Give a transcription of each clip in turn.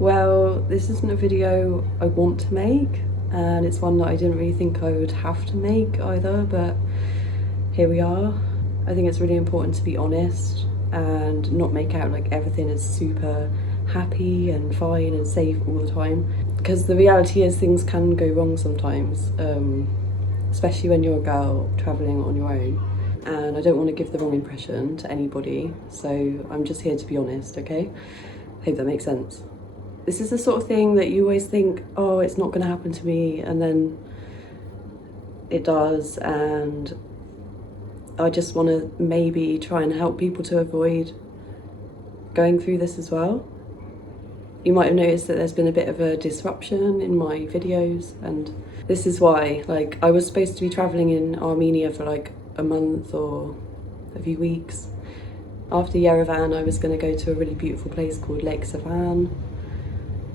Well, this isn't a video I want to make, and it's one that I didn't really think I would have to make either, but here we are. I think it's really important to be honest and not make out like everything is super happy and fine and safe all the time, because the reality is things can go wrong sometimes, especially when you're a girl travelling on your own, and I don't want to give the wrong impression to anybody, so I'm just here to be honest, okay? Hope that makes sense. This is the sort of thing that you always think, oh, it's not going to happen to me, and then it does, and I just want to maybe try and help people to avoid going through this as well. You might have noticed that there's been a bit of a disruption in my videos, and this is why. Like, I was supposed to be travelling in Armenia for like a month or a few weeks. After Yerevan, I was going to go to a really beautiful place called Lake Sevan.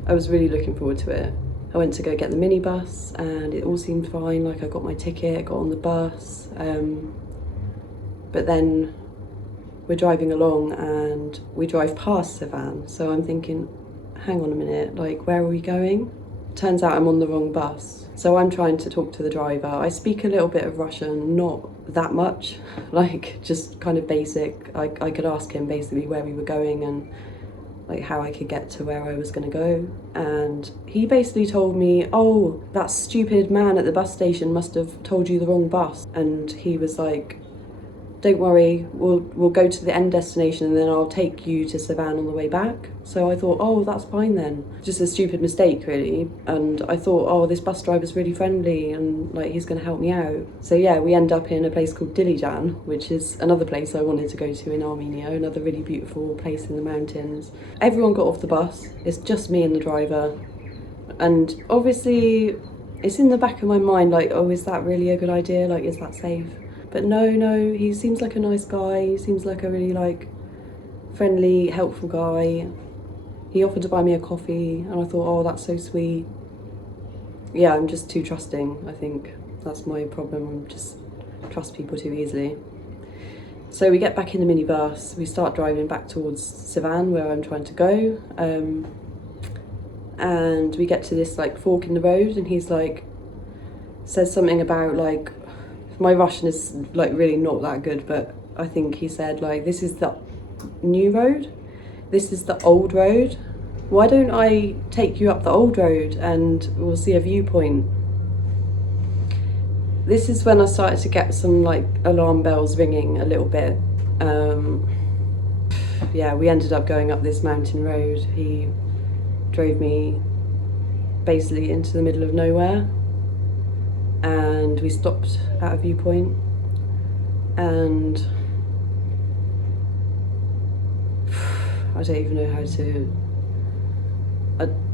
I was really looking forward to it. I went to go get the minibus and it all seemed fine, like I got my ticket, got on the bus, but then we're driving along and we drive past Sevan, so I'm thinking, hang on a minute, like where are we going? Turns out I'm on the wrong bus. So I'm trying to talk to the driver. I speak a little bit of Russian, not that much, like just kind of basic. I could ask him basically where we were going and like how I could get to where I was going to go, and he basically told me, oh, that stupid man at the bus station must have told you the wrong bus, and he was like, don't worry, we'll go to the end destination and then I'll take you to Sevan on the way back. So I thought, oh, that's fine then. Just a stupid mistake really, and I thought, oh, this bus driver's really friendly and like he's going to help me out. So yeah, we end up in a place called Dilijan, which is another place I wanted to go to in Armenia, another really beautiful place in the mountains. Everyone got off the bus, it's just me and the driver, and obviously it's in the back of my mind like, oh, is that really a good idea, like is that safe? But no, he seems like a nice guy. He seems like a really like friendly, helpful guy. He offered to buy me a coffee and I thought, oh, that's so sweet. Yeah, I'm just too trusting. I think that's my problem. I just trust people too easily. So we get back in the minibus, we start driving back towards Sevan where I'm trying to go. And we get to this like fork in the road and he's like, says something about like, my Russian is like really not that good, but I think he said like, this is the new road, this is the old road. Why don't I take you up the old road and we'll see a viewpoint? This is when I started to get some like alarm bells ringing a little bit. Yeah, we ended up going up this mountain road. He drove me basically into the middle of nowhere, and we stopped at a viewpoint, and I don't even know how to,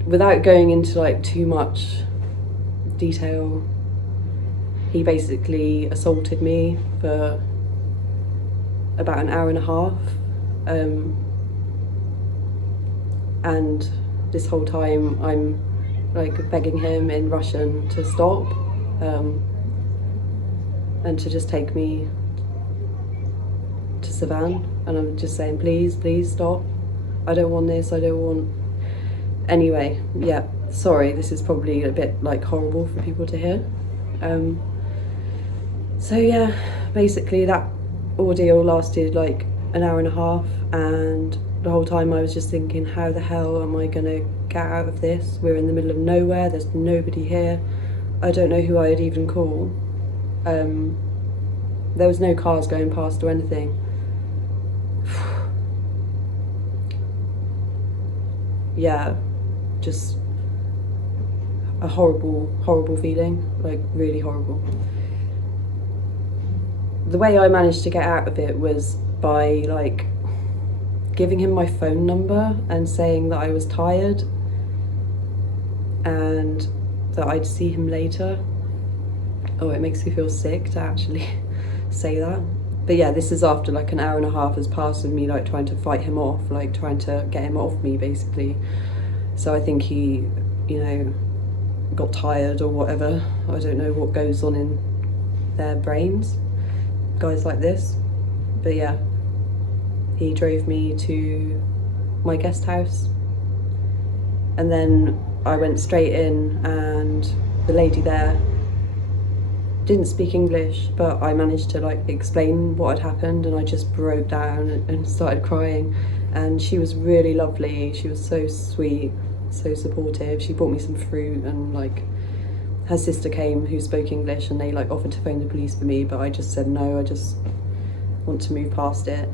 without going into like too much detail, he basically assaulted me for about an hour and a half, and this whole time I'm like begging him in Russian to stop, and to just take me to Sevan, and I'm just saying, please stop, I don't want this, I don't want. Anyway, yeah, sorry, this is probably a bit like horrible for people to hear. So yeah, basically that ordeal lasted like an hour and a half, and the whole time I was just thinking, how the hell am I gonna get out of this? We're in the middle of nowhere, there's nobody here, I don't know who I'd even call. There was no cars going past or anything. Yeah, just a horrible feeling, like really horrible. The way I managed to get out of it was by like giving him my phone number and saying that I was tired and that I'd see him later. Oh, it makes me feel sick to actually say that. But yeah, this is after like an hour and a half has passed of me like trying to fight him off, like trying to get him off me basically. So I think he, you know, got tired or whatever. I don't know what goes on in their brains, guys like this. But yeah, he drove me to my guest house And then I went straight in, and the lady there didn't speak English, but I managed to like explain what had happened, and I just broke down and started crying. And she was really lovely. She was so sweet, so supportive. She bought me some fruit, and like her sister came who spoke English, and they like offered to phone the police for me, but I just said no, I just want to move past it.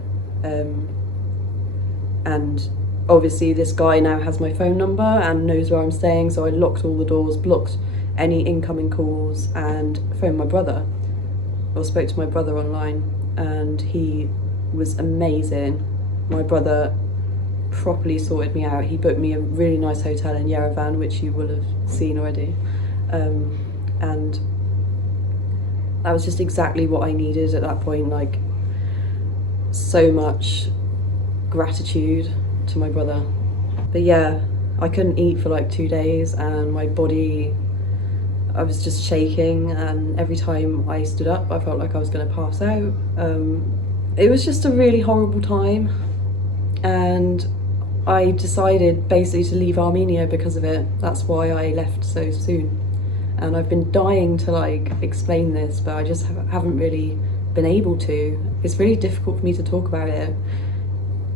And obviously this guy now has my phone number and knows where I'm staying, so I locked all the doors, blocked any incoming calls, and phoned my brother, or spoke to my brother online, and he was amazing. My brother properly sorted me out. He booked me a really nice hotel in Yerevan, which you will have seen already, and that was just exactly what I needed at that point. Like, so much gratitude to my brother. But yeah, I couldn't eat for like 2 days, and my body, I was just shaking, and every time I stood up I felt like I was going to pass out. It was just a really horrible time, and I decided basically to leave Armenia because of it. That's why I left so soon. And I've been dying to like explain this, but I just haven't really been able to. It's really difficult for me to talk about it.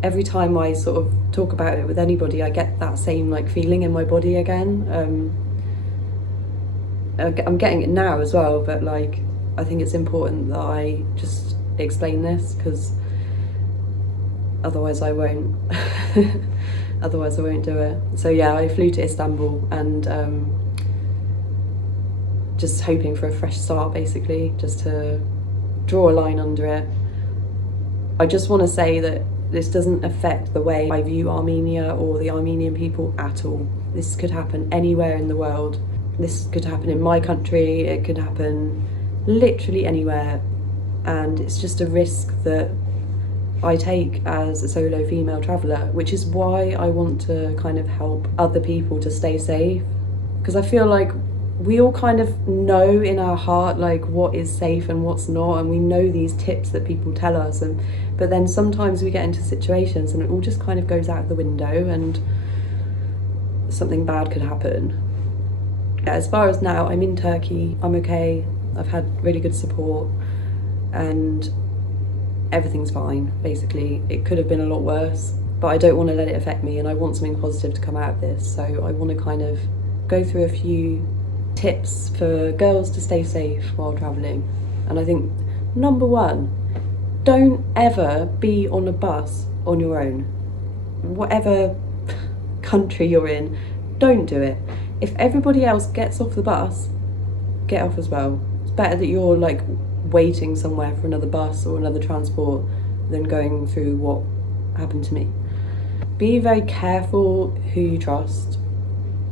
Every time I sort of talk about it with anybody, I get that same like feeling in my body again. I'm getting it now as well, but like I think it's important that I just explain this, because otherwise I won't. Otherwise I won't do it. So yeah, I flew to Istanbul, and just hoping for a fresh start, basically, just to draw a line under it. I just want to say that this doesn't affect the way I view Armenia or the Armenian people at all. This could happen anywhere in the world. This could happen in my country, it could happen literally anywhere, and it's just a risk that I take as a solo female traveller, which is why I want to kind of help other people to stay safe, because I feel like we all kind of know in our heart like what is safe and what's not, and we know these tips that people tell us, but then sometimes we get into situations and it all just kind of goes out the window and something bad could happen. As far as now, I'm in Turkey, I'm okay, I've had really good support, and everything's fine, basically. It could have been a lot worse, but I don't want to let it affect me, and I want something positive to come out of this, so I want to kind of go through a few tips for girls to stay safe while travelling. And I think number one, don't ever be on a bus on your own. Whatever country you're in, don't do it. If everybody else gets off the bus, get off as well. It's better that you're like waiting somewhere for another bus or another transport than going through what happened to me. Be very careful who you trust.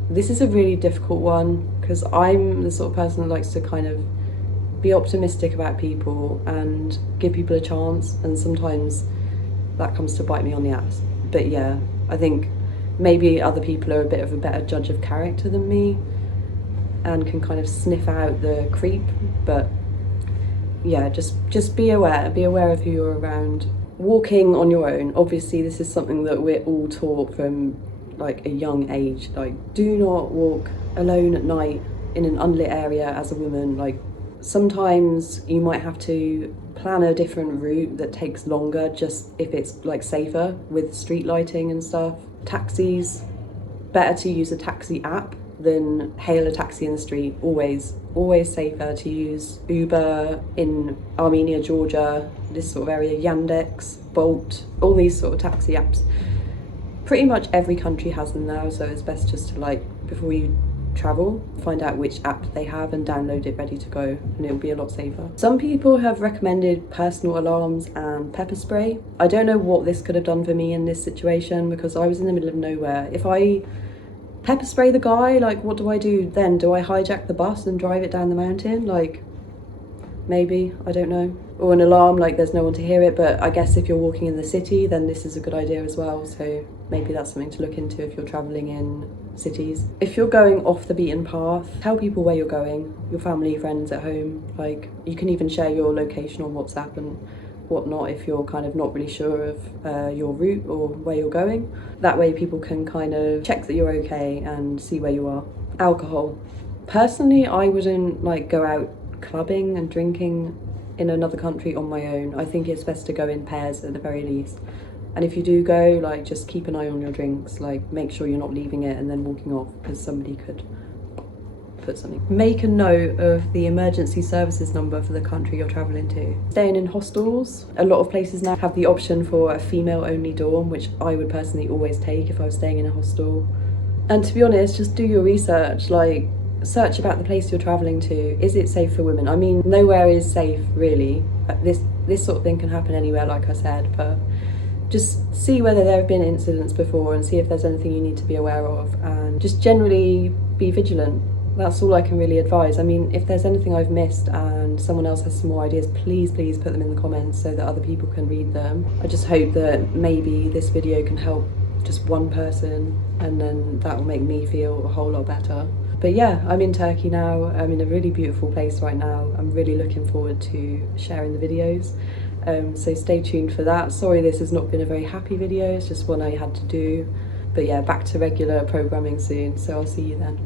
This is a really difficult one, because I'm the sort of person that likes to kind of be optimistic about people and give people a chance, and sometimes that comes to bite me on the ass. But yeah, I think maybe other people are a bit of a better judge of character than me and can kind of sniff out the creep. But yeah, just be aware of who you're around. Walking on your own, obviously this is something that we're all taught from like a young age. Like, do not walk alone at night in an unlit area as a woman. Like, sometimes you might have to plan a different route that takes longer, just if it's like safer with street lighting and stuff. Taxis, better to use a taxi app than hail a taxi in the street. Always safer to use Uber in Armenia, Georgia, this sort of area, Yandex, Bolt, all these sort of taxi apps. Pretty much every country has them now, so it's best just to, like, before you travel, find out which app they have and download it ready to go, and it'll be a lot safer. Some people have recommended personal alarms and pepper spray. I don't know what this could have done for me in this situation, because I was in the middle of nowhere. If I pepper spray the guy, like, what do I do then? Do I hijack the bus and drive it down the mountain? Like, maybe, I don't know. Or an alarm, like there's no one to hear it, but I guess if you're walking in the city, then this is a good idea as well, so maybe that's something to look into if you're travelling in cities. If you're going off the beaten path, tell people where you're going, your family, friends at home. Like, you can even share your location on WhatsApp and whatnot if you're kind of not really sure of your route or where you're going. That way people can kind of check that you're okay and see where you are. Alcohol. Personally, I wouldn't like go out clubbing and drinking in another country on my own. I think it's best to go in pairs at the very least. And if you do go, like, just keep an eye on your drinks, like make sure you're not leaving it and then walking off, because somebody could put something. Make a note of the emergency services number for the country you're traveling to. Staying in hostels, a lot of places now have the option for a female only dorm, which I would personally always take if I was staying in a hostel. And to be honest, just do your research, like search about the place you're traveling to. Is it safe for women? I mean, nowhere is safe really. This sort of thing can happen anywhere, like I said, but just see whether there have been incidents before and see if there's anything you need to be aware of, and just generally be vigilant. That's all I can really advise. I mean, if there's anything I've missed and someone else has some more ideas, please put them in the comments so that other people can read them. I just hope that maybe this video can help just one person, and then that will make me feel a whole lot better. But yeah, I'm in Turkey now. I'm in a really beautiful place right now. I'm really looking forward to sharing the videos. So stay tuned for that. Sorry this has not been a very happy video, it's just one I had to do. But yeah, back to regular programming soon, so I'll see you then.